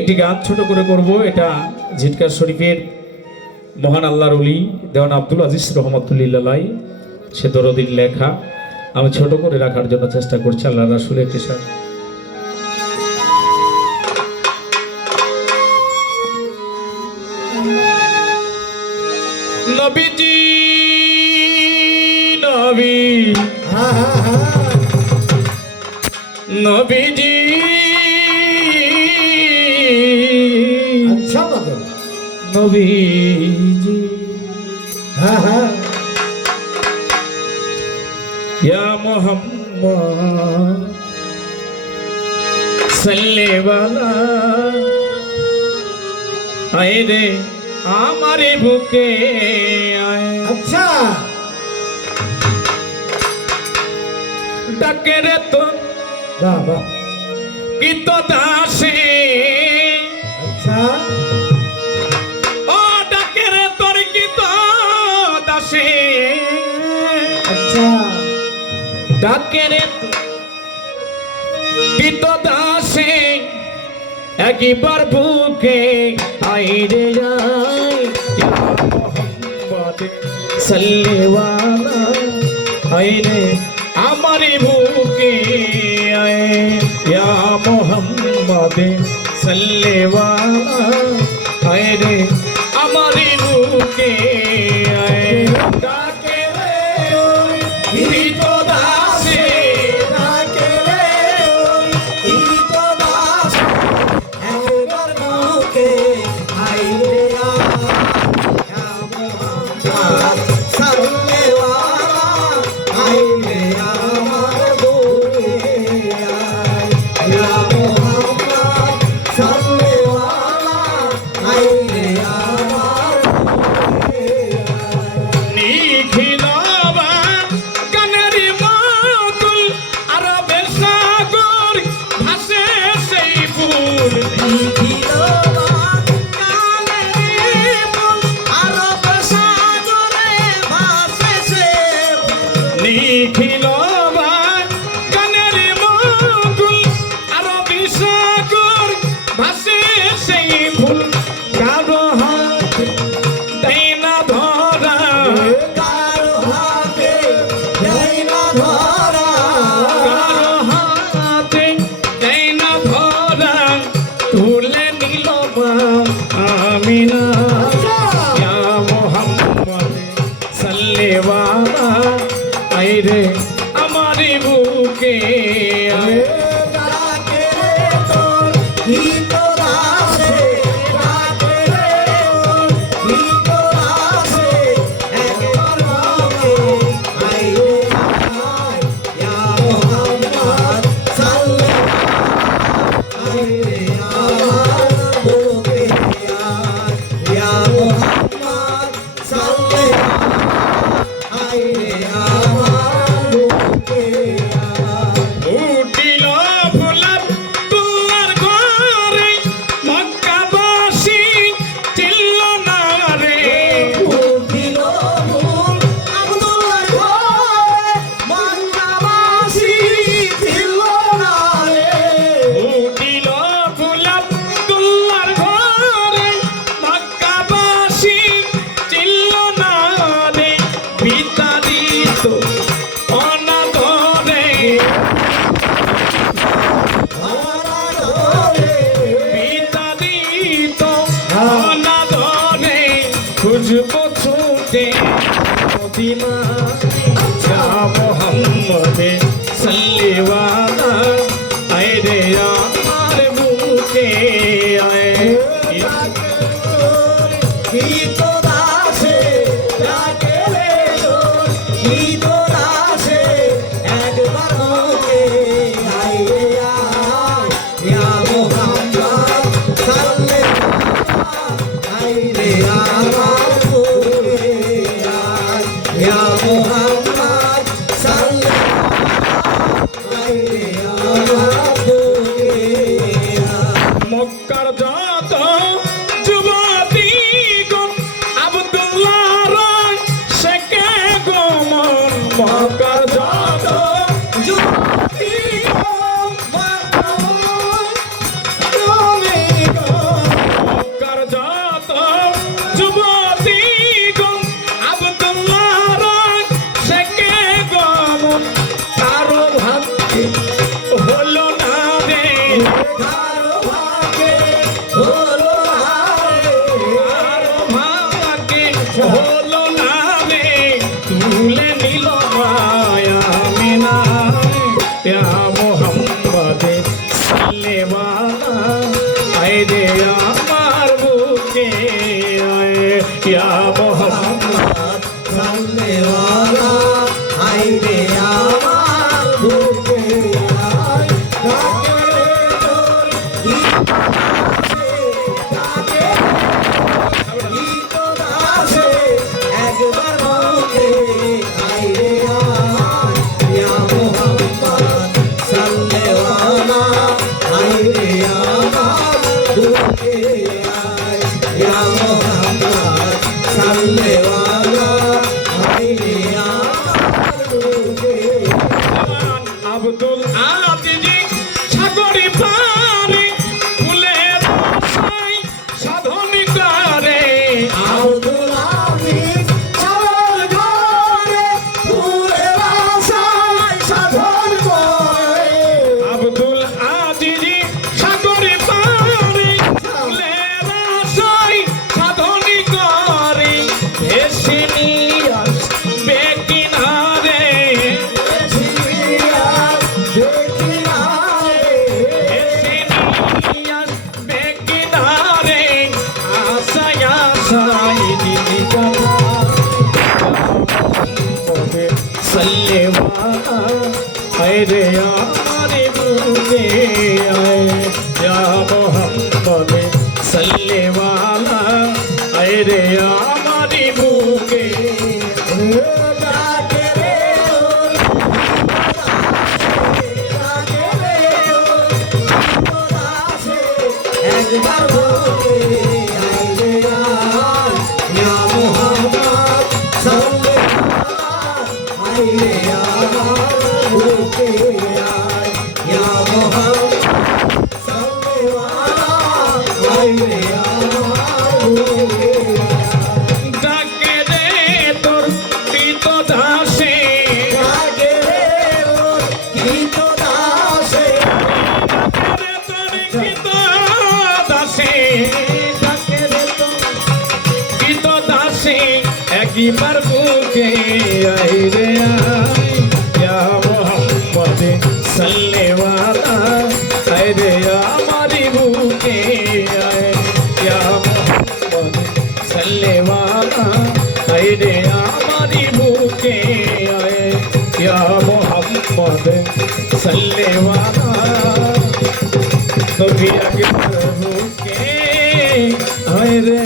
একটি গান ছোট করে করব। এটা ঝিটকা শরীফের মহান আল্লাহর ওলি দেওয়ান আব্দুল আজিজ রহমতুল্লাহ সে দরদির লেখা। আমি ছোট করে রাখার জন্য চেষ্টা করছি আল্লাহ রাসূলের কৃষা। নবীজি নবী নবীজি अच्छा बाबा নবীজি हाँ हाँ या मोहम्मद सल्ले वाला आए रे हमारे बुके आए अच्छा डके रे तो वाह वाह की तो दासे अच्छा ओ डके रे तोर की तो दासे अच्छा ডাকে রে পিত দাসে একবার বুকে আইরে যায় মোহাম্মদ সাল্লেওয়ালা আইরে আমার বুকে আয় ইয়া মোহাম্মদ সাল্লেওয়ালা আইরে আমার বুকে আয় ডাকে রে পিত দাসে সাল্লে ওয়ালা আয় রে আমার বুকে আয় ইয়া মোহাম্মদ সামনে वाला आई रे আমার বুকে আয় ডাকে তোর আসে একবার বুকে আই রে আয় ইয়া মোহাম্মদ সাল্লে वाला आई रे আমার বুকে আয় ইয়া মোহাম্মদ সাল্লে वाला आई रे আমার বুকে আব্দুল আজিজি সাগরি পারে ফুলের আশায় সাধনী করে আব্দুল আজিজ সাগর ঘরে ফুলের আশায় সাধন করে আব্দুল আজিজি সাগরি পারে ফুলের আশায় সাধনী করে এসে নিয়ে আসবে কিনারে দেখি না এসে নিয়ে আসবে কিনারে আশায় আশায় দিদি কথা সাল্লে ওয়ালা আয় রে আমার বুকে আয় ইয়া মোহাম্মদ সাল্লে ওয়ালা আয় রে আমার বুকে ডাকে রে ডাকে রে আসে একবার বুকে আই রে আয় ইয়া মুহাম্মদ সাল্লাল্লাহু আই রে আমার বুকে আয় ইয়া মুহাম্মদ সাল্লাল্লাহু আই রে আমার বুকে ডাকে রে তোর পিত দাসে ডাকে রে গীত দাসে রে তোর পিত দাসে ডাকে রে তোর পিত দাসে একবার বুকে আয় রে আয় ইয়া মোহাম্মদ সাল্লে ওয়ালা আয় রে আমার বুকে আয় ইয়া মোহাম্মদ সাল্লে ওয়ালা আয় রে আমার বুকে আয় ইয়া মোহাম্মদ সাল্লে ওয়ালা নবী আকবার বুকে আয় রে